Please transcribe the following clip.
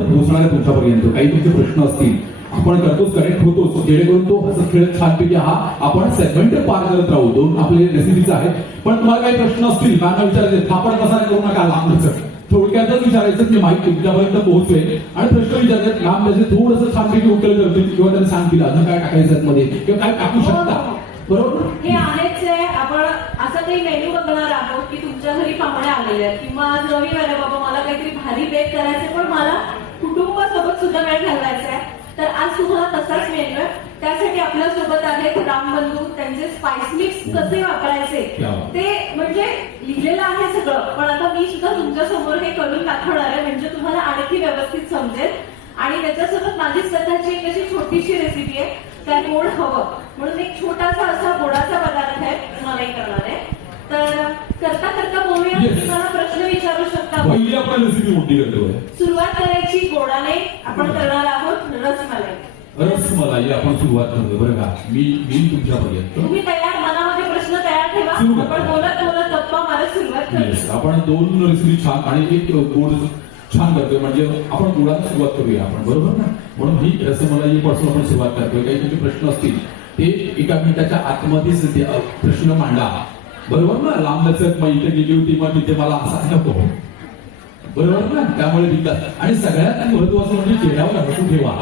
पोहोचणार आहे तुमच्यापर्यंत. काही तुमचे प्रश्न असतील आपण करतोच, कनेक्ट होतोच, जेणेकरून तो हसत खेळत छानपैकी हा आपण सेगमेंट पार करत राहू. दोन आपले रेसिपीज आहेत, पण तुम्हाला काही प्रश्न असतील मॅमला विचारायचे, थापड कसा करू नका, लांबच थोडक्यातच विचारायचं की माहिती तुमच्यापर्यंत पोहोचले आणि प्रश्न विचारायचे लांब त्याचे थोडंसं छानपैकी उत्तर करतील किंवा त्यांनी सांगतील अजून काय टाकायचं मध्ये किंवा काय टाकू शकता. बरोबर हे आहेच आहे. आपण असं काही मेन्यू बघणार आहोत की तुमच्या घरी पाहुणे आलेले आहेत किंवा आज रविवार आहे बाबा मला काहीतरी भारी बेक करायचं पण मला कुटुंबासोबत सुद्धा वेळ घालवायचा आहे, तर आज तुम्हाला तसाच मेन्यू आहे. त्यासाठी आपल्या सोबत आहेत रामबंधू. त्यांचे स्पाइस मिक्स कसे वापरायचे ते म्हणजे लिहिलेलं आहे सगळं, पण आता मी सुद्धा तुमच्या समोर हे करून दाखवणार आहे म्हणजे तुम्हाला आणखी व्यवस्थित समजेल. आणि त्याच्यासोबत माझी स्वतःची एक अशी छोटीशी रेसिपी आहे, त्या गोड हवं म्हणून एक छोटासा असा गोडाचा पदार्थ आहे मलाही करणार आहे. तर करता करता बोलूया. तुम्हाला प्रश्न विचारू शकता. पहिली आपण रेसिपी मोठी करतोय. सुरुवात करायची गोडाने. आपण करणार आहोत रसमलाई. रसमलाई आपण सुरुवात करतोय बरं का. मी तुमच्यापर्यंत. तुम्ही तयार, मनामध्ये प्रश्न तयार ठेवा. आपण बोलत बोलत गप्पा मारत सुरुवात करूया. आपण दोन रेसिपी छान आणि एक गोड छान करतोय म्हणजे आपण गोडाला सुरुवात करूया आपण, बरोबर ना. म्हणून ही रसमलाई पासून आपण सुरुवात करतोय. काही तुमचे प्रश्न असतील ते एका मिनिटाच्या आतमध्येच प्रश्न मांडा, बरोबर ना. लांब लचक मग इथे गेली होती मग तिथे मला असा नको, बरोबर ना. त्यामुळे विकास आणि सगळ्यात महत्वाचं म्हणजे चेहऱ्यावर हसू ठेवा.